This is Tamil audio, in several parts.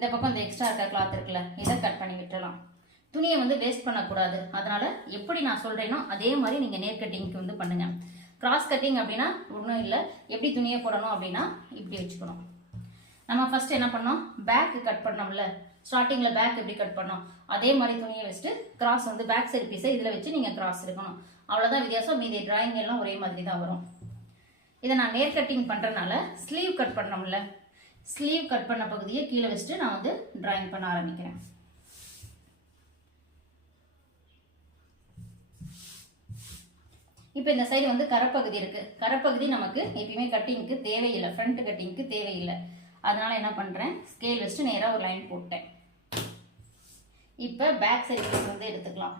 இந்த பக்கம் இந்த எக்ஸ்ட்ரா இருக்கிற கிளாத் இருக்குல்ல இதை கட் பண்ணி விட்டுறலாம். துணியை வந்து வேஸ்ட் பண்ணக்கூடாது. அதனால எப்படி நான் சொல்கிறேனோ அதே மாதிரி நீங்க நேர் கட்டிங்க்கு வந்து பண்ணுங்க. கிராஸ் கட்டிங் அப்படின்னா ஒன்றும் இல்லை. எப்படி துணியை போடணும் அப்படின்னா இப்படி வச்சுக்கணும். நம்ம ஃபர்ஸ்ட் என்ன பண்ணோம்? பேக் கட் பண்ணோம்ல. ஸ்டார்டிங்கில் பேக் எப்படி கட் பண்ணோம்? அதே மாதிரி துணியை வச்சுட்டு கிராஸ் வந்து பேக் சைடு பீஸை இதில் வச்சு நீங்கள் கிராஸ் இருக்கணும் அவ்வளோதான் வித்தியாசம். மீதி டிராயிங் எல்லாம் ஒரே மாதிரி தான் வரும். இதை நான் நேர் கட்டிங் பண்ணுறதுனால ஸ்லீவ் கட் பண்ணோம்ல. ஸ்லீவ் கட் பண்ண பகுதியை கீழே வச்சுட்டு நான் வந்து ட்ராயிங் பண்ண ஆரம்பிக்கிறேன். இப்போ இந்த சைடு வந்து கரப்பகுதி இருக்குது கரப்பகுதி நமக்கு எப்பயுமே கட்டிங்க்கு தேவையில்லை. ஃப்ரண்ட் கட்டிங்க்கு தேவையில்லை. அதனால் என்ன பண்ணுறேன் ஸ்கேல் வச்சுட்டு நேராக ஒரு லைன் போட்டேன். இப்போ பேக் சைடு பீஸ் வந்து எடுத்துக்கலாம்.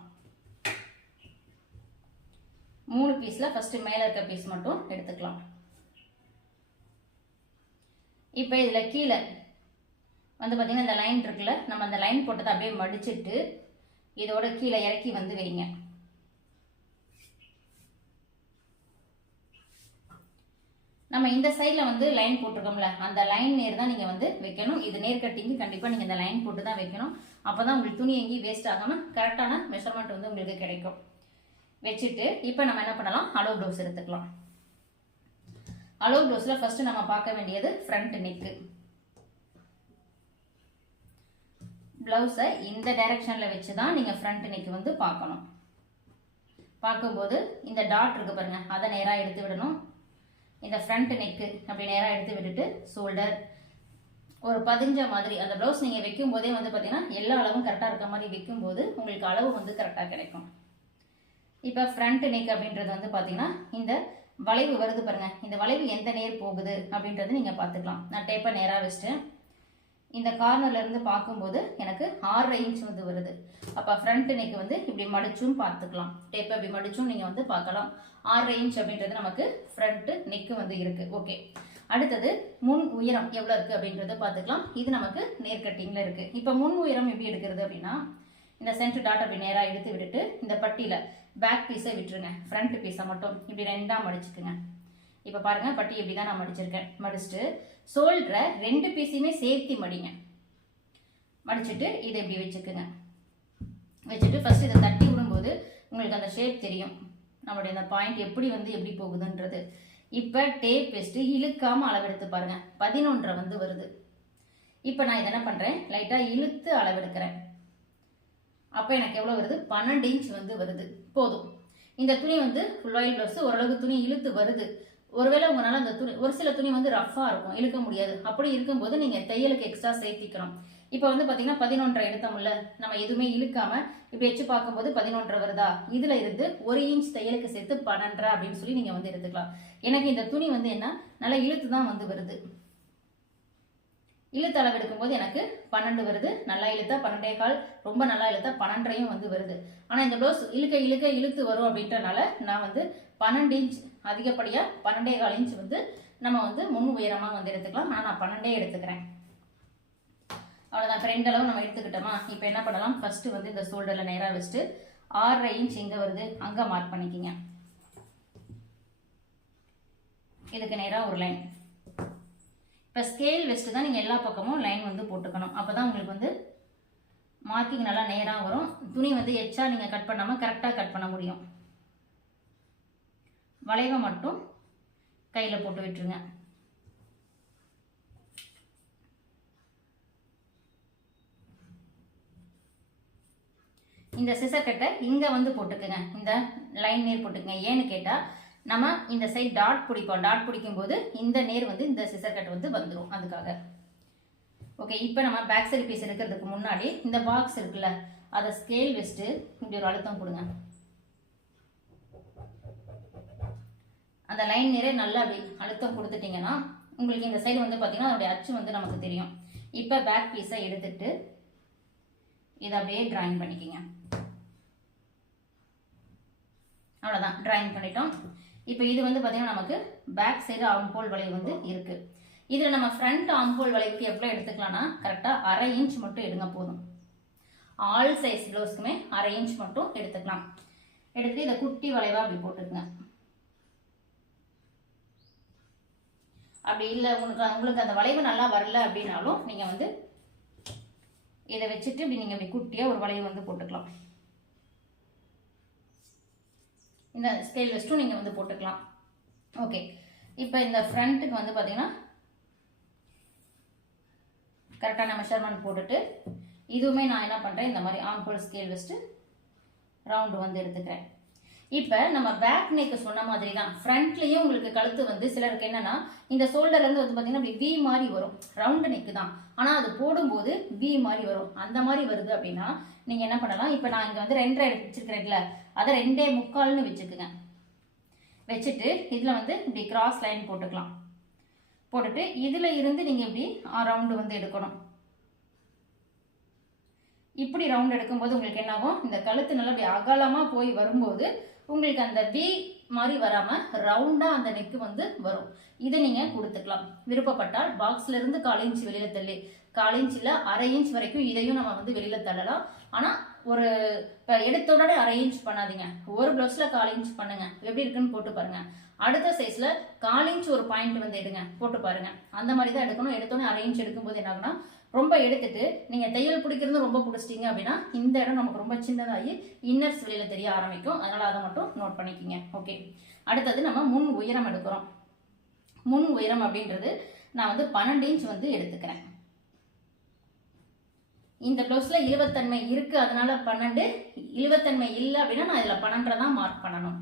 மூணு பீஸில் ஃபஸ்ட்டு மேலே இருக்க பீஸ் மட்டும் எடுத்துக்கலாம். இப்போ இதில் கீழே வந்து பார்த்தீங்கன்னா இந்த லைன் இருக்குல்ல நம்ம அந்த லைன் போட்டதை அப்படியே மடிச்சுட்டு இதோட கீழே இறக்கி வந்து வைங்க. நம்ம இந்த சைடில் வந்து லைன் போட்டிருக்கோம்ல அந்த லைன் நேர் தான் நீங்கள் வந்து வைக்கணும். இது நேர் கட்டிங்கு கண்டிப்பாக நீங்கள் இந்த லைன் போட்டு தான் வைக்கணும். அப்போ தான் உங்களுக்கு துணி எங்கேயும் வேஸ்ட் ஆகாமல் கரெக்டான மெஷர்மெண்ட் வந்து உங்களுக்கு கிடைக்கும். வச்சுட்டு இப்போ நம்ம என்ன பண்ணலாம்? அலோ ப்ளவுஸ் எடுத்துக்கலாம். அலோ ப்ளவுஸில் ஃபஸ்ட்டு நம்ம பார்க்க வேண்டியது ஃப்ரண்ட் நெக்கு ப்ளவுஸை இந்த டைரக்ஷனில் வச்சு தான் நீங்கள் ஃப்ரண்ட் நெக் வந்து பார்க்கணும். பார்க்கும்போது இந்த டாட் இருக்கு பாருங்கள் அதை நேராக எடுத்து விடணும். இந்த ஃப்ரண்ட் நெக்கு அப்படி நேராக எடுத்து விட்டுட்டு ஷோல்டர் ஒரு பதிஞ்ச மாதிரி அந்த ப்ளவுஸ் நீங்கள் வைக்கும் போதே வந்து பார்த்தீங்கன்னா எல்லா அளவும் கரெக்டாக இருக்க மாதிரி வைக்கும்போது உங்களுக்கு அளவு வந்து கரெக்டாக கிடைக்கும். இப்போ ஃப்ரண்ட் நெக் அப்படின்றது வந்து பார்த்தீங்கன்னா இந்த வளைவு வருது பாருங்க. இந்த வளைவு எந்த நேர் போகுது அப்படின்றது நீங்கள் பார்த்துக்கலாம். நான் டேப்பை நேராக வச்சுட்டேன். இந்த கார்னர்ல இருந்து பார்க்கும்போது எனக்கு ஆறரை இன்ச் வந்து வருது. அப்போ ஃப்ரண்ட் நெக் வந்து இப்படி மடிச்சும் பார்த்துக்கலாம். டேப்பை இப்படி மடிச்சும் நீங்கள் வந்து பார்க்கலாம். ஆறரை இன்ச் அப்படின்றது நமக்கு ஃப்ரண்ட் நெக்கு வந்து இருக்கு. ஓகே அடுத்தது முன் உயரம் எவ்வளோ இருக்குது அப்படின்றத பார்த்துக்கலாம். இது நமக்கு நேர்கட்டிங்கில் இருக்குது இப்போ முன் உயரம் எப்படி எடுக்கிறது அப்படின்னா இந்த சென்டர் டாட் அப்படி நேராக எடுத்து விட்டுட்டு இந்த பட்டியில் பேக் பீஸை விட்டுருங்க. ஃப்ரண்ட் பீஸை மட்டும் இப்படி ரெண்டாக மடிச்சுக்குங்க. இப்போ பாருங்க பட்டி இப்படி தான் நான் மடிச்சிருக்கேன். மடிச்சுட்டு சோல்டரை ரெண்டு பீஸையுமே சேர்த்து மடிங்க. மடிச்சுட்டு இதை இப்படி வச்சுக்குங்க. வச்சுட்டு ஃபஸ்ட் இதை தட்டி விடும்போது உங்களுக்கு அந்த ஷேப் தெரியும். நம்மளுடைய அந்த பாயிண்ட் எப்படி வந்து எப்படி போகுதுன்றது. இப்போ டேப் வச்சுட்டு இழுக்காமல் அளவெடுத்து பாருங்க. பதினொன்றரை வந்து வருது. இப்போ நான் இதை என்ன பண்ணுறேன் லைட்டாக இழுத்து அளவெடுக்கிறேன். அப்போ எனக்கு எவ்வளோ வருது? பன்னெண்டு இன்ச் வந்து வருது. போதும். இந்த துணி வந்து ஃபுல் ஆயில் ப்ளவுஸ் ஓரளவுக்கு துணி இழுத்து வருது. ஒருவேளை உங்களால் அந்த துணி ஒரு சில துணி வந்து ரஃப்பாக இருக்கும் இழுக்க முடியாது. அப்படி இருக்கும்போது நீங்கள் தையலுக்கு எக்ஸ்ட்ரா சேர்த்திக்கலாம் இப்போ வந்து பார்த்தீங்கன்னா பதினொன்றரை எடுத்தோம்ல நம்ம எதுவுமே இழுக்காம இப்படி வச்சு பார்க்கும்போது பதினொன்றரை வருதா? இதுல இருந்து ஒரு இன்ச் தையலுக்கு சேர்த்து பன்னெண்டரை அப்படின்னு சொல்லி நீங்கள் வந்து எடுத்துக்கலாம். எனக்கு இந்த துணி வந்து என்ன நல்லா இழுத்து தான் வந்து வருது. இழுத்து அளவு எடுக்கும்போது எனக்கு பன்னெண்டு வருது. நல்லா இழுத்தா பன்னெண்டே கால் ரொம்ப நல்லா இழுத்தா பன்னெண்டையும் வந்து வருது. ஆனால் இந்த ப்ளவுஸ் இழுக்க இழுக்க இழுத்து வரும் அப்படின்றனால நான் வந்து பன்னெண்டு இன்ச் அதிகப்படியாக பன்னெண்டே கால் இன்ச் வந்து நம்ம வந்து முன் உயரமாக வந்து எடுத்துக்கலாம். ஆனால் நான் பன்னெண்டே எடுத்துக்கிறேன். அவ்வளோதான் ஃப்ரெண்ட் அளவு நம்ம எடுத்துக்கிட்டோமா இப்போ என்ன பண்ணலாம்? ஃபர்ஸ்ட்டு வந்து இந்த ஷோல்டரில் நேராக வச்சுட்டு ஆறரை இன்ச் எங்கே வருது? அங்கே மார்க் பண்ணிக்கிங்க. இதுக்கு நேராக ஒரு லைன் இப்போ ஸ்கேல் வச்சுட்டு தான் நீங்கள் எல்லா பக்கமும் லைன் வந்து போட்டுக்கணும். அப்போ தான் உங்களுக்கு வந்து மார்க்கிங் நல்லா நேராக வரும். துணி வந்து எச்சா நீங்கள் கட் பண்ணாமல் கரெக்டாக கட் பண்ண முடியும். வளைவை மட்டும் கையில் போட்டு விட்டுருங்க. இந்த சிசர் கட்டை இங்கே வந்து போட்டுக்குங்க. இந்த லைன் நேர் போட்டுக்குங்க. ஏன்னு கேட்டால் நம்ம இந்த சைடு டாட் பிடிப்போம். டாட் பிடிக்கும் போது இந்த நேர் வந்து இந்த சிசர் கட் வந்து வந்துடும் அதுக்காக. ஓகே இப்போ நம்ம பேக் சைடு பீஸ் எடுக்கிறதுக்கு முன்னாடி இந்த பாக்ஸ் இருக்குல்ல அதை ஸ்கேல் வச்சுட்டு இப்படி ஒரு அழுத்தம் கொடுங்க. அந்த லைன் நேரே நல்லா அப்படி அழுத்தம் கொடுத்துட்டீங்கன்னா உங்களுக்கு இந்த சைடு வந்து பார்த்தீங்கன்னா அதோடைய அச்சு வந்து நமக்கு தெரியும். இப்போ பேக் பீஸை எடுத்துட்டு இதை அப்படியே டிராயிங் பண்ணிக்கிங்க. அவ்வளோதான் டிராயிங் பண்ணிட்டோம். இப்போ இது வந்து பார்த்தீங்கன்னா நமக்கு பேக் சைடு ஆம்போல் வளைவு வந்து இருக்கு. இதில் நம்ம ஃப்ரண்ட் ஆம்போல் வளைவுக்கு எவ்வளோ எடுத்துக்கலாம்னா கரெக்டாக அரை இன்ச் மட்டும் எடுங்க போதும். ஆல் சைஸ் ப்ளவுஸ்க்குமே அரை இன்ச் மட்டும் எடுத்துக்கலாம். எடுத்து இதை குட்டி வளைவாக அப்படி போட்டுருங்க அப்படி இல்லை உங்களுக்கு உங்களுக்கு அந்த வளைவு நல்லா வரல அப்படின்னாலும் நீங்கள் வந்து இதை வச்சுட்டு இப்படி நீங்கள் இப்படி குட்டியாக ஒரு வளைவு வந்து போட்டுக்கலாம். இந்த ஸ்கேல் வெஸ்ட்டும் நீங்கள் வந்து போட்டுக்கலாம். ஓகே இப்போ இந்த ஃப்ரண்ட்டுக்கு வந்து பார்த்தீங்கன்னா கரெக்டான மெஷர்மெண்ட் போட்டுட்டு இதுவுமே நான் என்ன பண்ணுறேன் இந்த மாதிரி ஆம்போல் ஸ்கேல் வச்சுட்டு ரவுண்டு வந்து எடுத்துக்கிறேன். இப்போ நம்ம பேக் நெக்கு சொன்ன மாதிரி தான் ஃப்ரண்ட்லேயும் உங்களுக்கு கழுத்து வந்து சிலருக்கு என்னன்னா இந்த ஷோல்டர்லேருந்து வந்து பார்த்தீங்கன்னா அப்படி வி மாதிரி வரும். ரவுண்டு நெக்கு தான். ஆனால் அது போடும்போது வி மாதிரி வரும். அந்த மாதிரி வருது அப்படின்னா நீங்கள் என்ன பண்ணலாம்? இப்போ நான் இங்கே வந்து ரெண்டரை வச்சுருக்கிறேன்ல. அதை ரெண்டே முக்கால்னு வச்சுக்குங்க. வச்சுட்டு இதில் வந்து இப்படி கிராஸ் லைன் போட்டுக்கலாம். போட்டுட்டு இதில் இருந்து நீங்கள் இப்படி ரவுண்டு வந்து எடுக்கணும். இப்படி ரவுண்ட் எடுக்கும்போது உங்களுக்கு என்னாகும் இந்த கழுத்து நல்லா அப்படி அகலமாக போய் வரும்போது உங்களுக்கு அந்த வி மாதிரி வராமல் ரவுண்டாக அந்த நெக்கு வந்து வரும். இதை நீங்கள் கொடுத்துக்கலாம். விருப்பப்பட்டால் பாக்ஸ்ல இருந்து கால் இன்ச் வெளியில் தள்ளி கால் இன்ச்சில் அரை இன்ச் வரைக்கும் இதையும் நம்ம வந்து வெளியில் தள்ளலாம். ஆனால் ஒரு இப்போ எடுத்த உடனே அரை இன்ச் பண்ணாதீங்க. ஒரு ப்ளவுஸில் கால் இன்ச் பண்ணுங்க. எப்படி இருக்குன்னு போட்டு பாருங்க. அடுத்த சைஸில் கால் இன்ச் ஒரு பாயிண்ட் வந்து எடுங்க. போட்டு பாருங்க. அந்த மாதிரி தான் எடுக்கணும். எடுத்தோடனே அரை இன்ச் எடுக்கும்போது என்ன ஆகுனா ரொம்ப எடுத்துட்டு நீங்கள் தையல் பிடிக்கிறது ரொம்ப பிடிச்சிட்டீங்க அப்படின்னா இந்த இடம் நமக்கு ரொம்ப சின்னதாகி இன்னர்ஸ் வெளியில் தெரிய ஆரம்பிக்கும். அதனால் அதை மட்டும் நோட் பண்ணிக்கிங்க. ஓகே அடுத்தது நம்ம முன் உயரம் எடுக்கிறோம். முன் உயரம் அப்படின்றது நான் வந்து பன்னெண்டு இன்ச் வந்து எடுத்துக்கிறேன். இந்த ப்ளவுஸில் இழுவத்தன்மை இருக்குது அதனால பன்னெண்டு இழுவத்தன்மை இல்லை அப்படின்னா நான் இதில் பன்னெண்டரை தான் மார்க் பண்ணணும்.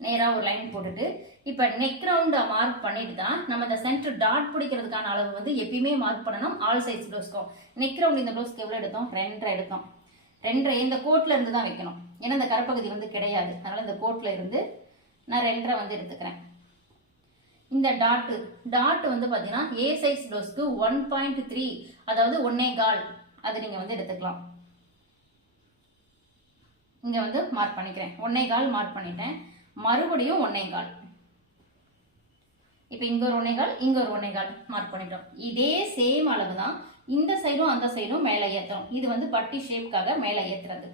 நேராக ஒரு லைன் போட்டுட்டு இப்போ நெக் ரவுண்டை மார்க் பண்ணிட்டு தான் நம்ம இந்த சென்டர் டாட் பிடிக்கிறதுக்கான அளவு வந்து எப்பயுமே மார்க் பண்ணணும் ஆல் சைஸ் ப்ளவுஸ்க்கும் நெக் ரவுண்ட் இந்த ப்ளவுஸ்க்கு எவ்வளோ எடுத்தோம்? ரெண்டரை எடுத்தோம். ரெண்டரை இந்த கோட்டில் இருந்து தான் வைக்கணும். ஏன்னா இந்த கரப்பகுதி வந்து கிடையாது. அதனால் இந்த கோட்டில் இருந்து நான் ரெண்டரை வந்து எடுத்துக்கிறேன். இந்த டாட்டு டாட் வந்து பார்த்தீங்கன்னா ஏ சைஸ் டோஸ்க்கு ஒன் பாயிண்ட் த்ரீ அதாவது ஒன்னே கால். அது நீங்கள் வந்து எடுத்துக்கலாம். இங்கே வந்து மார்க் பண்ணிக்கிறேன். ஒன்னே கால் மார்க் பண்ணிட்டேன். மறுபடியும் ஒன்னே கால். இப்போ இங்கே ஒரு ஒன்னேகால் இங்கே ஒரு ஒன்னேகால் மார்க் பண்ணிட்டோம். இதே சேம் அளவு தான் இந்த சைடும் அந்த சைடும் மேலே ஏற்றுறோம் இது வந்து பட்டி ஷேப்காக மேலே ஏற்றுறது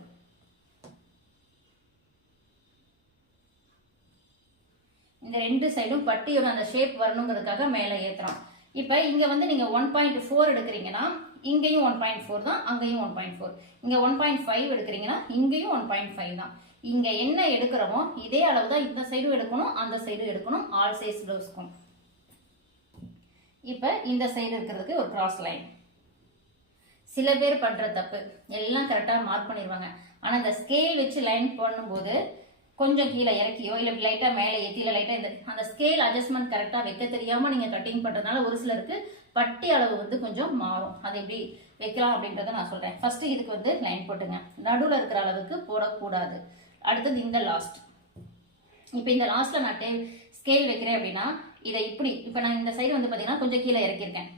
இந்த ரெண்டு சைடும் பட்டியோட அந்த ஷேப் வரணுங்கிறதுக்காக மேலே ஏற்றுறோம் இப்போ இங்கே வந்து நீங்கள் ஒன் பாயிண்ட் ஃபோர் எடுக்கிறீங்கன்னா இங்கேயும் ஒன் பாயிண்ட் ஃபோர் தான் அங்கேயும் ஒன் பாயிண்ட் ஃபோர் இங்கே ஒன் பாயிண்ட் ஃபைவ் எடுக்கிறீங்கன்னா இங்கேயும் ஒன் பாயிண்ட் ஃபைவ் தான். இங்கே என்ன எடுக்கிறோமோ இதே அளவு தான் இந்த சைடும் எடுக்கணும் அந்த சைடும் எடுக்கணும் ஆல் சைஸ் ப்ளவுஸ்க்கும் இப்போ இந்த சைடு இருக்கிறதுக்கு ஒரு கிராஸ் லைன் சில பேர் பண்ணுற தப்பு. எல்லாம் கரெக்டாக மார்க் பண்ணிடுவாங்க ஆனால் இந்த ஸ்கேல் வச்சு லைன் பண்ணும்போது கொஞ்சம் கீழே இறக்கியோ இல்லை லைட்டாக மேலே ஏற்றி இல்லை லைட்டாக இந்த அந்த ஸ்கேல் அட்ஜஸ்ட்மெண்ட் கரெக்டாக வைக்க தெரியாமல் நீங்கள் கட்டிங் பண்ணுறதுனால ஒரு சிலருக்கு பட்டி அளவு வந்து கொஞ்சம் மாறும். அது எப்படி வைக்கலாம் அப்படின்றத நான் சொல்கிறேன் ஃபஸ்ட்டு இதுக்கு வந்து லைன் போட்டுங்க. நடுவில் இருக்கிற அளவுக்கு போடக்கூடாது. அடுத்தது இந்த லாஸ்ட் இப்போ இந்த லாஸ்ட்டில் நான் டே ஸ்கேல் வைக்கிறேன் அப்படின்னா இதை இப்படி இப்போ நான் இந்த சைடு வந்து பார்த்தீங்கன்னா கொஞ்சம் கீழே இறக்கியிருக்கேன்.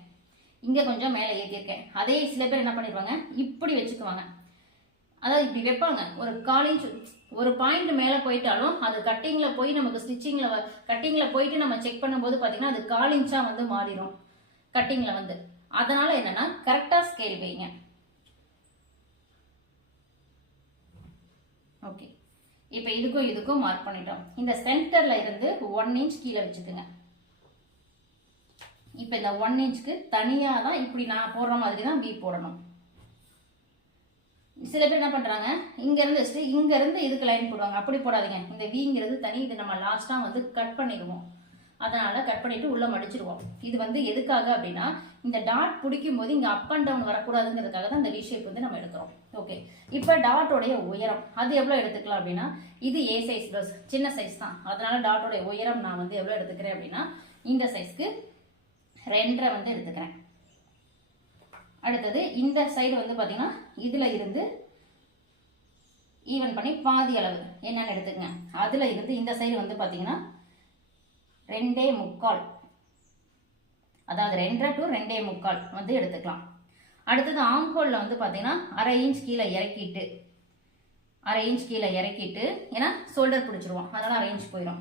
இங்கே கொஞ்சம் மேலே ஏற்றியிருக்கேன் அதே சில பேர் என்ன பண்ணிடுவாங்க இப்படி வச்சுக்குவாங்க. அதாவது இப்படி வைப்பாங்க. ஒரு கால் இன்ச் ஒரு பாயிண்ட் மேலே போயிட்டாலும் அது கட்டிங்கில் போய் நமக்கு ஸ்டிச்சிங்கில் கட்டிங்கில் போயிட்டு நம்ம செக் பண்ணும்போது பார்த்தீங்கன்னா அது கால் இன்ச்சாக வந்து மாறிடும். கட்டிங்கில் வந்து. அதனால் என்னென்னா கரெக்டாக ஸ்கேல் வைங்க. ஓகே இப்போ இதுக்கும் இதுக்கும் மார்க் பண்ணிட்டோம். இந்த சென்டரில் இருந்து ஒன் இன்ச் கீழே வச்சுக்கோங்க. இப்போ இந்த ஒன் இன்ச்சுக்கு தனியாக தான் இப்படி நான் போடுற மாதிரி தான் பி போடணும். சில பேர் என்ன பண்ணுறாங்க இங்கேருந்து வச்சுட்டு இங்கேருந்து இதுக்கு லைன் போடுவாங்க. அப்படி போடாதீங்க. இந்த விங்கிறது தனி இது நம்ம லாஸ்ட்டாக வந்து கட் பண்ணிடுவோம். அதனால் கட் பண்ணிவிட்டு உள்ளே மடிச்சிருவோம். இது வந்து எதுக்காக அப்படின்னா இந்த டாட் பிடிக்கும் போது இங்கே அப் அண்ட் டவுன் வரக்கூடாதுங்கிறதுக்காக தான் இந்த வி ஷேப் வந்து நம்ம எடுக்கிறோம். ஓகே இப்போ டாட்டோடைய உயரம் அது எவ்வளோ எடுத்துக்கலாம் அப்படின்னா இது ஏ சைஸ் ப்ளஸ் சின்ன சைஸ் தான். அதனால டாட்டோடைய உயரம் நான் வந்து எவ்வளோ எடுத்துக்கிறேன் அப்படின்னா இந்த சைஸ்க்கு ரெண்டரை வந்து எடுத்துக்கிறேன். அடுத்தது இந்த சைடு வந்து பார்த்தீங்கன்னா இதில் இருந்து ஈவன் பண்ணி பாதி அளவு. என்னென்னு எடுத்துக்கங்க. அதில் இருந்து இந்த சைடு வந்து பார்த்தீங்கன்னா ரெண்டே முக்கால். அதாவது ரெண்டரை டு ரெண்டே முக்கால் வந்து எடுத்துக்கலாம். அடுத்தது ஆம்ஹோலில் வந்து பார்த்தீங்கன்னா அரை இன்ச் கீழே இறக்கிட்டு அரை இன்ச் கீழே இறக்கிட்டு ஏன்னா ஷோல்டர் பிடிச்சிருவோம். அதனால் அரை இன்ச் போயிடும்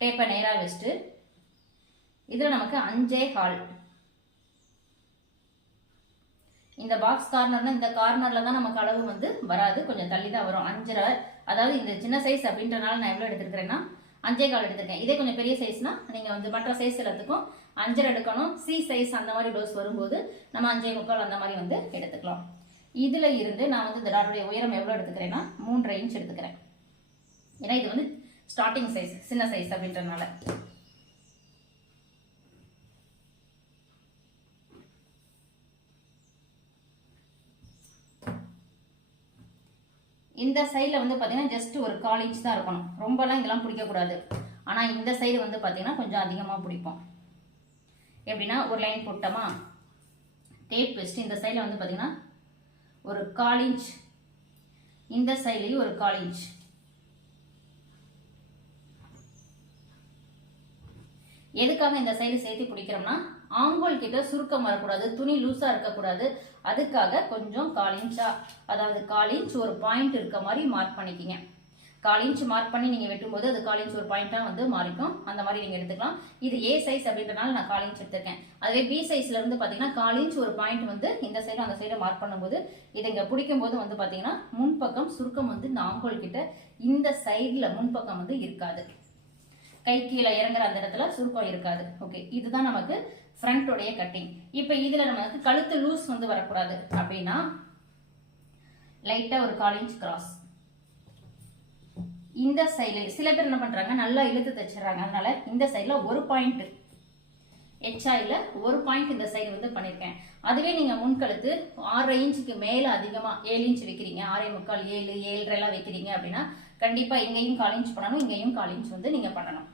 டேப்பை நேராக வச்சுட்டு இதில் நமக்கு அஞ்சே ஹால் இந்த பாக்ஸ் கார்னர்னா இந்த கார்னரில் தான் நமக்கு அளவு வந்து வராது. கொஞ்சம் தள்ளி தான் வரும். அஞ்சரை. அதாவது இந்த சின்ன சைஸ் அப்படின்றனால நான் எவ்வளோ எடுத்துருக்கிறேன்னா அஞ்சே கால் எடுத்திருக்கேன். இதே கொஞ்சம் பெரிய சைஸ்னா நீங்கள் வந்து மற்ற சைஸ் எல்லாத்துக்கும் அஞ்சரை எடுக்கணும். சி சைஸ் அந்த மாதிரி ப்ளவுஸ் வரும்போது நம்ம அஞ்சே முக்கால் அந்த மாதிரி வந்து எடுத்துக்கலாம். இதில் இருந்து நான் வந்து இந்த டாட்டுடைய உயரம் எவ்வளோ எடுத்துக்கிறேன்னா மூன்றரை இன்ச் எடுத்துக்கிறேன். ஏன்னா இது வந்து ஸ்டார்டிங் சைஸ் சின்ன சைஸ் அப்படின்றனால. இந்த சைடில் வந்து பார்த்தீங்கன்னா ஜஸ்ட் ஒரு காலேஜ் தான் இருக்கணும். ரொம்பலாம் இதெல்லாம் பிடிக்கக்கூடாது. ஆனால் இந்த சைடு வந்து பார்த்தீங்கன்னா கொஞ்சம் அதிகமாக பிடிப்போம். எப்படின்னா ஒரு லைன் போட்டோமா? டேப் வச்சுட்டு இந்த சைடில் வந்து பார்த்தீங்கன்னா ஒரு கால் இந்த சைட்லேயும் ஒரு கால் எதுக்காக இந்த சைடு சேர்த்து பிடிக்கிறோம்னா ஆங்கோல் கிட்ட சுருக்கம் வரக்கூடாது துணி லூஸாக இருக்கக்கூடாது அதுக்காக கொஞ்சம் கால் இன்ச்சா அதாவது கால் இன்ச் ஒரு பாயிண்ட் இருக்க மாதிரி மார்க் பண்ணிக்கிங்க. கால் இன்ச் மார்க் பண்ணி நீங்கள் வெட்டும்போது அது கால் இன்ச் ஒரு பாயிண்ட்டாக வந்து மாறிக்கும். அந்த மாதிரி நீங்கள் எடுத்துக்கலாம். இது ஏ சைஸ் அப்படின்றனால நான் கால் இன்ச் எடுத்திருக்கேன். அதுவே பி சைஸ்ல இருந்து பார்த்தீங்கன்னா கால் இன்ச் ஒரு பாயிண்ட் வந்து இந்த சைடு அந்த சைடு மார்க் பண்ணும்போது இதை இங்கே பிடிக்கும் போது வந்து பார்த்தீங்கன்னா முன்பக்கம் சுருக்கம் வந்து நாங்கோல் கிட்ட இந்த சைடில் முன்பக்கம் வந்து இருக்காது. கை கீழே இறங்குற அந்த இடத்துல சுருக்கம் இருக்காது. ஓகே இதுதான் நமக்கு ஃப்ரண்ட்டோடைய கட்டிங் இப்போ இதில் நமக்கு கழுத்து லூஸ் வந்து வரக்கூடாது. அப்படின்னா லைட்டாக ஒரு கால் இன்ச் கிராஸ் இந்த சைடில் சில பேர் என்ன பண்ணுறாங்க நல்லா இழுத்து தைச்சிடுறாங்க. அதனால இந்த சைடில் ஒரு பாயிண்ட் ஹெச்ஐயில் ஒரு பாயிண்ட் இந்த சைடு வந்து பண்ணியிருக்கேன் அதுவே நீங்கள் முன்கழுத்து ஆறரை இன்ச்சுக்கு மேலே அதிகமாக ஏழு இன்ச் வைக்கிறீங்க. ஆறே முக்கால் ஏழு ஏழரை எல்லாம் வைக்கிறீங்க அப்படின்னா கண்டிப்பாக இங்கேயும் கால் இன்ச் பண்ணணும் இங்கேயும் கால் இன்ச் வந்து நீங்கள் பண்ணணும்.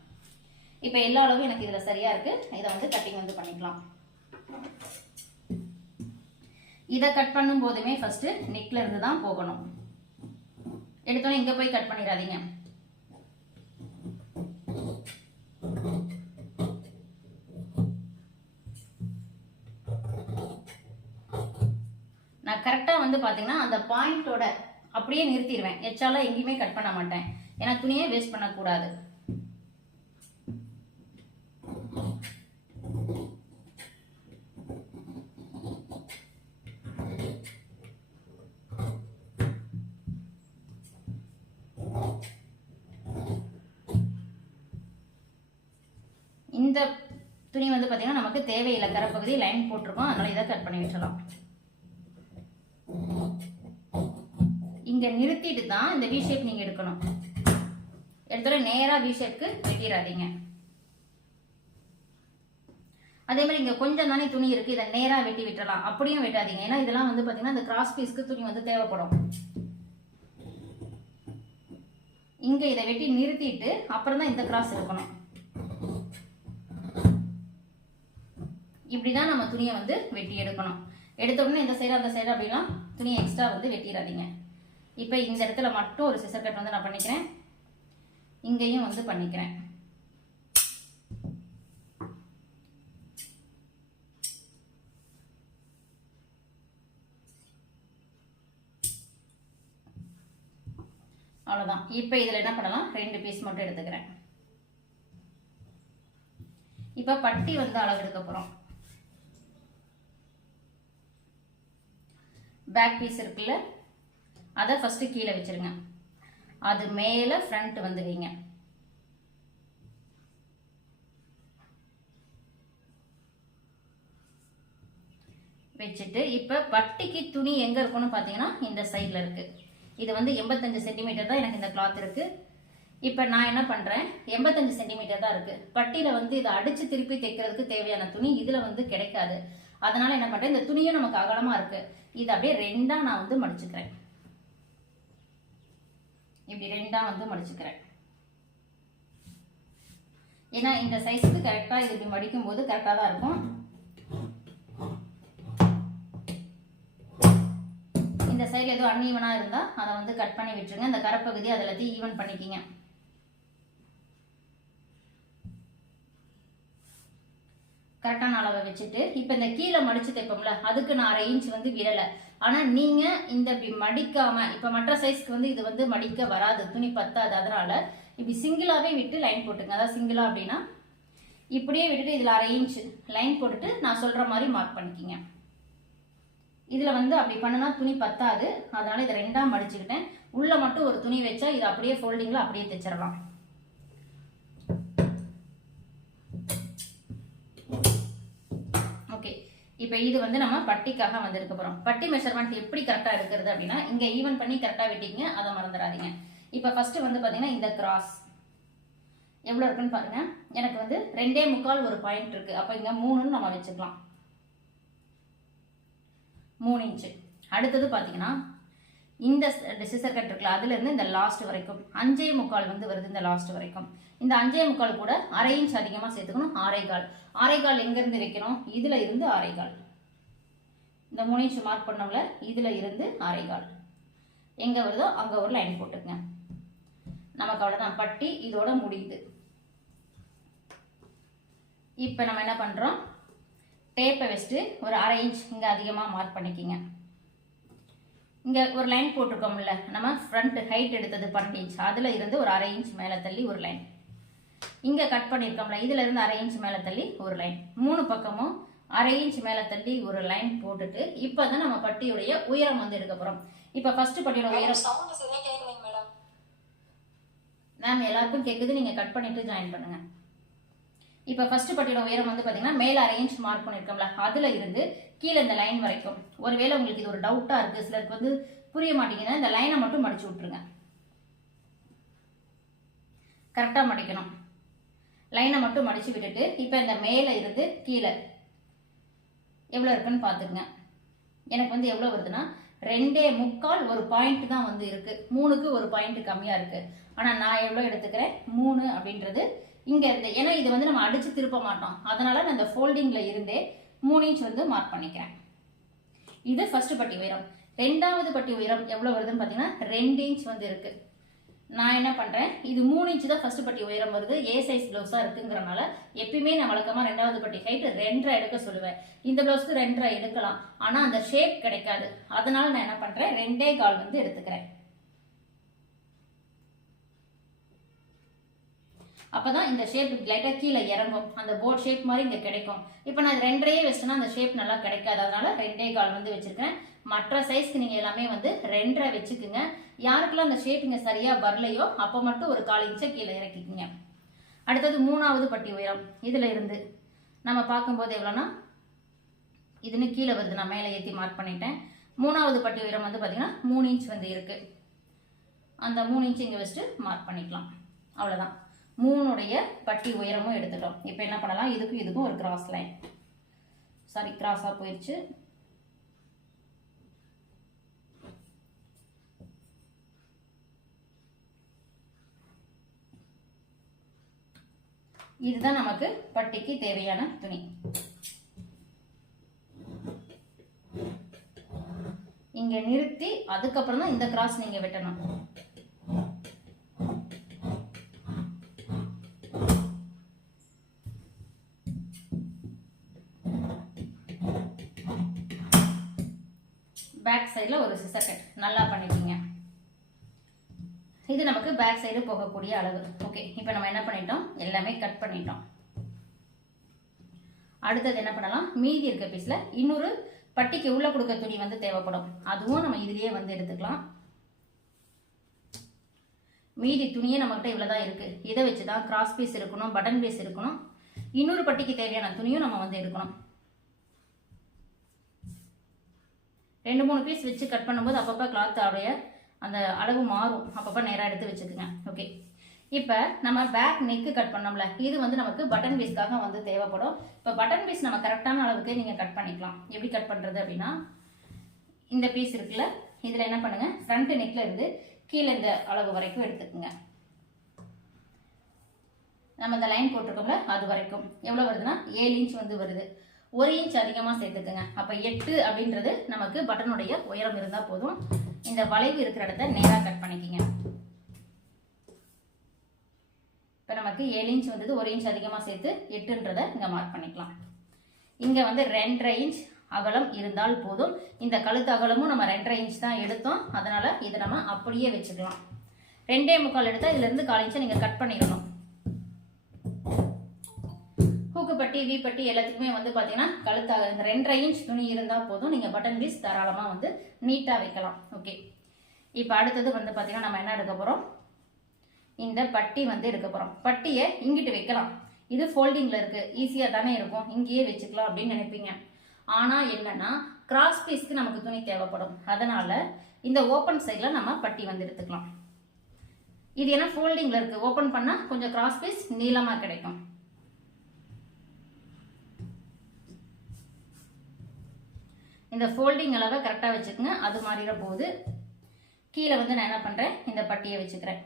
இப்போ எல்லா அளவும் எனக்கு இதில் சரியாக இருக்குது இதை வந்து கட்டிங் வந்து பண்ணிக்கலாம். இதை கட் பண்ணும் போதுமே ஃபஸ்ட்டு நெக்ல இருந்து தான் போகணும். எடுத்தோன்னே இங்கே போய் கட் பண்ணிடாதீங்க. நான் கரெக்டாக வந்து பார்த்தீங்கன்னா அந்த பாயிண்டோட அப்படியே நிறுத்திடுவேன். எச்சால எங்கேயுமே கட் பண்ண மாட்டேன். ஏன்னா துணியே வேஸ்ட் பண்ணக்கூடாது. தேவையில்லை. கரப்பகுதி லைன் போட்டிருக்கோம். அதனால இதை கட் பண்ணி விட்டுலாம் இங்க நிறுத்திட்டு தான் இந்த வி ஷேப் நீங்க எடுக்கணும். எடுத்தோட நேரா வி ஷேப்க்கு வெட்டிடாதீங்க அதே மாதிரி இங்க கொஞ்சம் தானே துணி இருக்கு. இதை நேரா வெட்டி விட்டுறலாம். அப்படியும் வெட்டாதீங்க. ஏன்னா இதெல்லாம் வந்து பாத்தீங்கன்னா இந்த கிராஸ் பீஸ்க்கு துணி வந்து தேவைப்படும். இங்க இதை வெட்டி நிறுத்திட்டு அப்புறம் தான் இந்த கிராஸ் இருக்கணும் இப்படிதான் நம்ம துணியை வந்து வெட்டி எடுக்கணும். எடுத்த உடனே இந்த சைடு அந்த சைடு அப்படிலாம் துணியை எக்ஸ்ட்ரா வந்து வெட்டிடாதீங்க இப்போ இந்த இடத்துல மட்டும் ஒரு சிசர் கட் வந்து நான் பண்ணிக்கிறேன். இங்கேயும் வந்து பண்ணிக்கிறேன். அவ்வளோதான் இப்போ இதில் என்ன பண்ணலாம்? ரெண்டு பீஸ் மட்டும் எடுத்துக்கிறேன். இப்போ பட்டி வந்து அளவு எடுக்க போகிறோம் பேக் பீஸ் இருக்குல்ல அதை ஃபஸ்ட்டு கீழே வச்சிருங்க. அது மேலே ஃப்ரண்ட் வந்து வைங்க. வச்சுட்டு இப்போ பட்டிக்கு துணி எங்கே இருக்குன்னு பார்த்தீங்கன்னா இந்த சைடில் இருக்குது இது வந்து எண்பத்தஞ்சு சென்டிமீட்டர் தான் எனக்கு இந்த கிளாத் இருக்குது இப்போ நான் என்ன பண்ணுறேன் எண்பத்தஞ்சு சென்டிமீட்டர் தான் இருக்குது பட்டியில் வந்து இதை அடித்து திருப்பி தைக்கிறதுக்கு தேவையான துணி இதில் வந்து கிடைக்காது. அதனால் என்ன பண்ணுறேன் இந்த துணியும் நமக்கு அகலமாக இருக்குது இது அப்படியே ரெண்டாக நான் வந்து மடிச்சுக்கிறேன். இப்படி ரெண்டாக வந்து மடிச்சுக்கிறேன். ஏன்னா இந்த சைஸுக்கு கரெக்டாக இது இப்படி மடிக்கும் போது கரெக்டாக தான் இருக்கும். இந்த சைடில் எதுவும் அன்ஈவனாக இருந்தால் அதை வந்து கட் பண்ணி விட்டுருங்க. இந்த கரப்பகுதி அதில் ஈவன் பண்ணிக்கிங்க. கரெக்டான அளவை வச்சுட்டு இப்போ இந்த கீழே மடிச்சு தைப்போம்ல அதுக்கு நான் அரை இன்ச் வந்து விடலை. ஆனால் நீங்கள் இந்த இப்படி மடிக்காம இப்போ மற்ற சைஸ்க்கு வந்து இது வந்து மடிக்க வராது துணி பத்தாது அதனால இப்படி சிங்கிளாகவே விட்டு லைன் போட்டுங்க அதாவது சிங்கிளா அப்படின்னா இப்படியே விட்டுட்டு இதில் அரை இன்ச் லைன் போட்டுட்டு நான் சொல்கிற மாதிரி மார்க் பண்ணிக்கிங்க. இதில் வந்து அப்படி பண்ணுனா துணி பத்தாது அதனால இதை ரெண்டாக மடிச்சுக்கிட்டேன். உள்ளே மட்டும் ஒரு துணி வச்சா இது அப்படியே ஃபோல்டிங்கில் அப்படியே தைச்சிடலாம். இப்போ இது வந்து நம்ம பட்டிக்காக வந்திருக்க போகிறோம் பட்டி மெஷர்மெண்ட் எப்படி கரெக்டாக இருக்கிறது அப்படின்னா இங்கே ஈவன் பண்ணி கரெக்டாக விட்டீங்க அதை மறந்துடாதீங்க. இப்போ ஃபஸ்ட்டு வந்து பார்த்தீங்கன்னா இந்த கிராஸ் எவ்வளோ இருக்குன்னு பாருங்கள் எனக்கு வந்து ரெண்டே முக்கால் ஒரு பாயிண்ட் இருக்குது அப்போ இங்கே மூணுன்னு நம்ம வச்சுக்கலாம். மூணு இன்ச்சு அடுத்தது பார்த்தீங்கன்னா இந்த சிசர் கட் இருக்குல்ல அதுலேருந்து இந்த லாஸ்ட் வரைக்கும் அஞ்சே முக்கால் வந்து வருது இந்த லாஸ்ட் வரைக்கும். இந்த அஞ்சே முக்கால் கூட அரை இன்ச் அதிகமாக சேர்த்துக்கணும் ஆரை கால். ஆரை கால் எங்கேருந்து வைக்கணும் இதில் இருந்து ஆரை கால். இந்த மூணு இன்ச் மார்க் பண்ணோம்ல இதில் இருந்து ஆரை கால். எங்கே வருதோ அங்கே ஒரு லைன் போட்டுக்கங்க. நமக்கு அவ்வளோதான் பட்டி இதோட முடியுது. இப்போ நம்ம என்ன பண்ணுறோம் டேப்பை வச்சுட்டு ஒரு அரை இன்ச் இங்கே அதிகமாக மார்க் பண்ணிக்கிங்க. இங்கே ஒரு லைன் போட்டிருக்கோம்ல நம்ம ஃப்ரண்ட் ஹைட் எடுத்தது பன்னெண்டு இன்ச் அதில் இருந்து ஒரு அரை இன்ச் மேலே தள்ளி ஒரு லைன் இங்கே கட் பண்ணியிருக்கோம்ல இதுல இருந்து அரை இன்ச் மேலே தள்ளி ஒரு லைன் மூணு பக்கமும் அரை இன்ச் மேலே தள்ளி ஒரு லைன் போட்டுட்டு இப்போ தான் நம்ம பட்டியுடைய உயரம் வந்து எடுக்க போகிறோம் இப்போ ஃபர்ஸ்ட் பட்டியோட உயரம். மேம் எல்லாருக்கும் கேட்குது நீங்கள் கட் பண்ணிட்டு ஜாயின் பண்ணுங்க. இப்போ ஃபர்ஸ்ட் பட்டியோட உயரம் வந்து பார்த்தீங்கன்னா மேலே அரேஞ்ச் மார்க் பண்ணியிருக்கோம்ல அதில் இருந்து கீழே இந்த லைன் வரைக்கும். ஒருவேளை உங்களுக்கு இது ஒரு டவுட்டாக இருக்குது சிலருக்கு வந்து புரிய மாட்டேங்குதுன்னா இந்த லைனை மட்டும் மடிச்சு விட்ருங்க கரெக்டாக மடிக்கணும். லைனை மட்டும் மடிச்சு விட்டுட்டு இப்போ இந்த மேலே இருந்து கீழே எவ்வளோ இருக்குன்னு பார்த்துக்குங்க எனக்கு வந்து எவ்வளோ வருதுன்னா ரெண்டே முக்கால் ஒரு பாயிண்ட் தான் வந்து இருக்குது மூணுக்கு ஒரு பாயிண்ட் கம்மியாக இருக்குது ஆனால் நான் எவ்வளோ எடுத்துக்கிறேன்? மூணு அப்படின்றது இங்கே இருந்து ஏன்னா இது வந்து நம்ம அடிச்சு திருப்ப மாட்டோம். அதனால நான் இந்த ஃபோல்டிங்கில் இருந்தே மூணு இன்ச் வந்து மார்க் பண்ணிக்கிறேன். இது ஃபர்ஸ்ட் பட்டி உயரம். ரெண்டாவது பட்டி உயரம் எவ்வளோ வருதுன்னு பார்த்தீங்கன்னா ரெண்டு இன்ச் வந்து இருக்கு. நான் என்ன பண்ணுறேன் இது மூணு இன்ச் தான் ஃபர்ஸ்ட் பட்டி உயரம் வருது. ஏ சைஸ் ப்ளவுஸாக இருக்குங்கிறனால எப்பயுமே நான் வழக்கமாக ரெண்டாவது பட்டி ஹைட் ரெண்டரை எடுக்க சொல்லுவேன். இந்த ப்ளவுஸ்க்கு ரெண்டரை எடுக்கலாம். ஆனால் அந்த ஷேப் கிடைக்காது. அதனால நான் என்ன பண்ணுறேன் ரெண்டே கால் வந்து எடுத்துக்கிறேன். அப்பதான் இந்த ஷேப் லைட்டாக கீழே இறங்கும். அந்த போட் ஷேப் மாதிரி இங்கே கிடைக்கும். இப்போ நான் ரெண்டரையே வச்சேன்னா அந்த ஷேப் நல்லா கிடைக்காது. அதனால ரெண்டே கால் வந்து வச்சிருக்கேன். மற்ற சைஸ்க்கு நீங்கள் எல்லாமே வந்து ரெண்டரை வச்சுக்குங்க. யாருக்கெல்லாம் அந்த ஷேப் இங்கே சரியாக வரலையோ அப்போ மட்டும் ஒரு கால் இன்ச்சை கீழே இறக்கிக்குங்க. அடுத்தது மூணாவது பட்டி உயரம். இதில் இருந்து நம்ம பார்க்கும்போது எவ்வளோன்னா இதுன்னு கீழே வருது. நான் மேலே ஏற்றி மார்க் பண்ணிட்டேன். மூணாவது பட்டி உயரம் வந்து பார்த்தீங்கன்னா மூணு இன்ச் வந்து இருக்கு. அந்த மூணு இன்ச் இங்கே வச்சுட்டு மார்க் பண்ணிக்கலாம். அவ்வளோதான் மூணுடைய பட்டி உயரமும் எடுத்துட்டோம். இப்போ என்ன பண்ணலாம்? இதுக்கும் இதுக்கும் ஒரு கிராஸ் லைன் சாரி கிராஸாக போயிடுச்சு இதுதான் நமக்கு பட்டிக்கு தேவையான துணி. இங்க நிறுத்தி அதுக்கப்புறம் தான் இந்த கிராஸ் நீங்க வெட்டணும். சைடில் ஒரு சிசர் கட் நல்லா பண்ணிக்கிங்க இது நமக்கு பேக் சைடு போகக்கூடிய அளவு. ஓகே இப்போ நம்ம என்ன பண்ணிட்டோம்? எல்லாமே கட் பண்ணிட்டோம். அடுத்தது என்ன பண்ணலாம்? மீதி இருக்க பீஸில் இன்னொரு பட்டிக்கு உள்ளே கொடுக்க துணி வந்து தேவைப்படும். அதுவும் நம்ம இதுலேயே வந்து எடுத்துக்கலாம். மீதி துணியே நம்மகிட்ட இவ்வளோ தான் இருக்குது இதை வச்சு தான் கிராஸ் பீஸ் இருக்கணும் பட்டன் பீஸ் இருக்கணும். இன்னொரு பட்டிக்கு தேவையான துணியும் நம்ம வந்து எடுக்கணும். ரெண்டு மூணு பீஸ் வச்சு கட் பண்ணும்போது அப்பப்போ கிளாத்தோடைய அந்த அளவு மாறும். அப்பப்போ நேராக எடுத்து வச்சுக்கோங்க. ஓகே இப்போ நம்ம பேக் நெக்கு கட் பண்ணோம்ல. இது வந்து நமக்கு பட்டன் பீஸ்க்காக வந்து தேவைப்படும். இப்போ பட்டன் பீஸ் நம்ம கரெக்டான அளவுக்கு நீங்கள் கட் பண்ணிக்கலாம். எப்படி கட் பண்ணுறது அப்படின்னா இந்த பீஸ் இருக்குல்ல இதில் என்ன பண்ணுங்கள் ஃப்ரண்ட் நெக்கில் இருந்து கீழே இந்த அளவு வரைக்கும் எடுத்துக்கோங்க. நம்ம இந்த லைன் போட்டிருக்கோம்ல அது வரைக்கும். எவ்வளோ வருதுன்னா ஏழு இன்ச் வந்து வருது. ஒரு இன்ச் அதிகமாக சேர்த்துக்குங்க. அப்போ எட்டு அப்படின்றது நமக்கு பட்டனுடைய உயரம் இருந்தால் போதும். இந்த வளைவு இருக்கிற இடத்த நேராக கட் பண்ணிக்கிங்க. இப்போ நமக்கு ஏழு இன்ச் வந்தது ஒரு இன்ச் அதிகமாக சேர்த்து எட்டுன்றதை இங்கே மார்க் பண்ணிக்கலாம். இங்கே வந்து ரெண்டரை இன்ச் அகலம் இருந்தால் போதும். இந்த கழுத்து அகலமும் நம்ம ரெண்டரை இன்ச் தான் எடுத்தோம். அதனால் இதை நம்ம அப்படியே வச்சுக்கலாம். ரெண்டே முக்கால் எடுத்தால் இதுலேருந்து கால் இன்ச்சை நீங்கள் கட் பண்ணிடணும். பட்டி வி பட்டி எல்லாத்துக்குமே வந்து பார்த்தீங்கன்னா கழுத்தாக இந்த ரெண்டரை இன்ச் துணி இருந்தால் போதும். நீங்கள் பட்டன் பீஸ் தாராளமாக வந்து நீட்டாக வைக்கலாம். ஓகே இப்போ அடுத்தது வந்து பார்த்தீங்கன்னா நம்ம என்ன எடுக்க போகிறோம் இந்த பட்டி வந்து எடுக்க போகிறோம் பட்டியை இங்கிட்டு வைக்கலாம். இது ஃபோல்டிங்கில் இருக்குது ஈஸியாக தானே இருக்கும். இங்கேயே வச்சுக்கலாம் அப்படின்னு நினைப்பீங்க. ஆனால் என்னன்னா கிராஸ் பீஸ்க்கு நமக்கு துணி தேவைப்படும். அதனால் இந்த ஓப்பன் சைடில் நம்ம பட்டி வந்து எடுத்துக்கலாம். இது ஏன்னா ஃபோல்டிங்கில் இருக்குது ஓப்பன் பண்ணால் கொஞ்சம் கிராஸ் பீஸ் நீளமாக கிடைக்கும். இந்த ஃபோல்டிங் அளவை கரெக்டாக வச்சுக்கோங்க. அது மாறிட போகுது கீழே வந்து நான் என்ன பண்ணுறேன் இந்த பட்டியை வச்சுக்கிறேன்.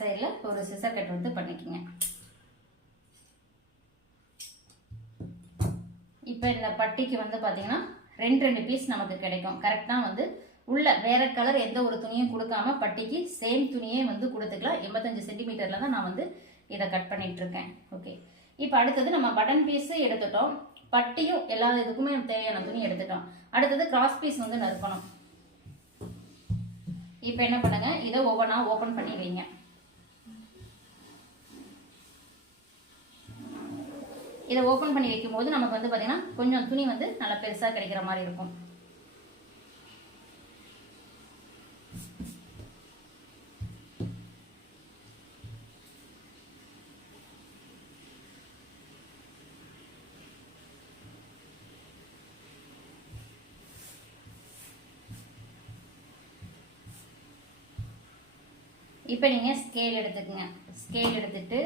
சைடில் ஒரு சிசர் கட் வந்து பண்ணிக்கோங்க. இப்போ இந்த பட்டிக்கு வந்து பார்த்தீங்கன்னா ரெண்டு ரெண்டு பீஸ் நமக்கு கிடைக்கும். கரெக்டாக வந்து உள்ள வேற கலர் எந்த ஒரு துணியும் கொடுக்காம பட்டிக்கு சேம் துணியே வந்து கொடுத்துக்கலாம். எண்பத்தஞ்சு சென்டிமீட்டரில் தான் நான் வந்து இதை கட் பண்ணிகிட்ருக்கேன் இருக்கேன். ஓகே இப்போ அடுத்தது நம்ம பட்டன் பீஸு எடுத்துட்டோம். பட்டியும் எல்லா இதுக்குமே தேவையான துணி எடுத்துட்டோம் அடுத்தது கிராஸ் பீஸ் வந்து நறுக்கணும். இப்போ என்ன பண்ணுங்க? இதை ஒவ்வொன்றா ஓப்பன் பண்ணி வைங்க. இதை ஓப்பன் பண்ணி வைக்கும்போது நமக்கு வந்து பார்த்தீங்கன்னா கொஞ்சம் துணி வந்து நல்லா பெருசாக கிடைக்கிற மாதிரி இருக்கும். இப்போ நீங்கள் ஸ்கேல் எடுத்துக்கங்க. ஸ்கேல் எடுத்துட்டு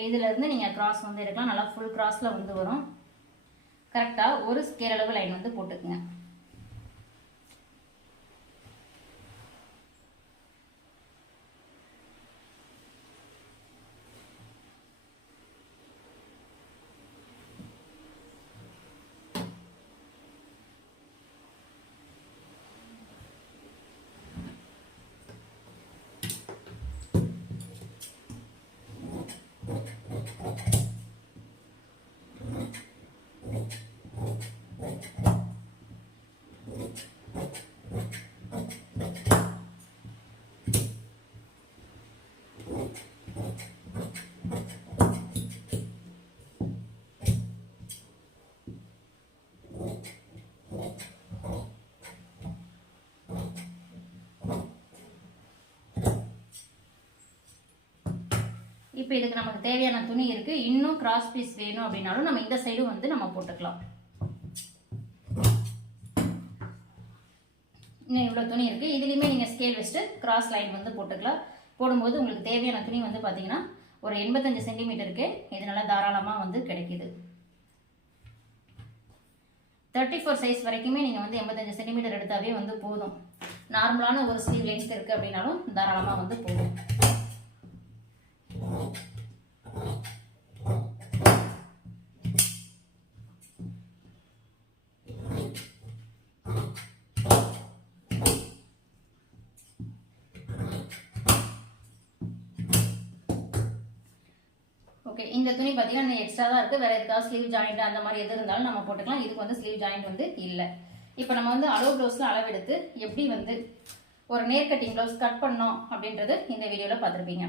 இப்போ இதிலேருந்து நீங்கள் கிராஸ் வந்து எடுக்கலாம். நல்லா ஃபுல் கிராஸில் வந்து வரும். கரெக்டாக ஒரு ஸ்கேர் அளவு லைன் வந்து போட்டுக்குங்க. இப்போ இதுக்கு நமக்கு தேவையான துணி இருக்கு. இன்னும் கிராஸ் பீஸ் வேணும் அப்படின்னாலும் நம்ம இந்த சைடும் வந்து நம்ம போட்டுக்கலாம். இன்னும் இவ்வளோ துணி இருக்கு. இதுலேயுமே நீங்கள் ஸ்கேல் வச்சுட்டு கிராஸ் லைன் வந்து போட்டுக்கலாம். போடும்போது உங்களுக்கு தேவையான துணி வந்து பார்த்தீங்கன்னா ஒரு எண்பத்தஞ்சு சென்டிமீட்டருக்கு இது நல்லா தாராளமாக வந்து கிடைக்குது. தேர்ட்டி ஃபோர் சைஸ் வரைக்குமே நீங்கள் வந்து எண்பத்தஞ்சு சென்டிமீட்டர் எடுத்தாவே வந்து போதும். நார்மலான ஒரு ஸ்லீவ் லென்த் இருக்குது அப்படின்னாலும் தாராளமாக வந்து போதும். இந்த பார்த்தீங்கன்னா எக்ஸ்ட்ரா தான் இருக்குது வேறு எதாவது ஸ்லீவ் ஜாயிண்ட் அந்த மாதிரி எது இருந்தாலும் நம்ம போட்டுக்கலாம். இதுக்கு வந்து ஸ்லீவ் ஜாயிண்ட் வந்து இல்லை. இப்போ நம்ம வந்து அளவு ப்ளவுஸில் அளவெடுத்து எப்படி வந்து ஒரு நேர் கட்டிங் ப்ளவுஸ் கட் பண்ணோம் அப்படின்றது இந்த வீடியோவில் பார்த்துருப்பீங்க.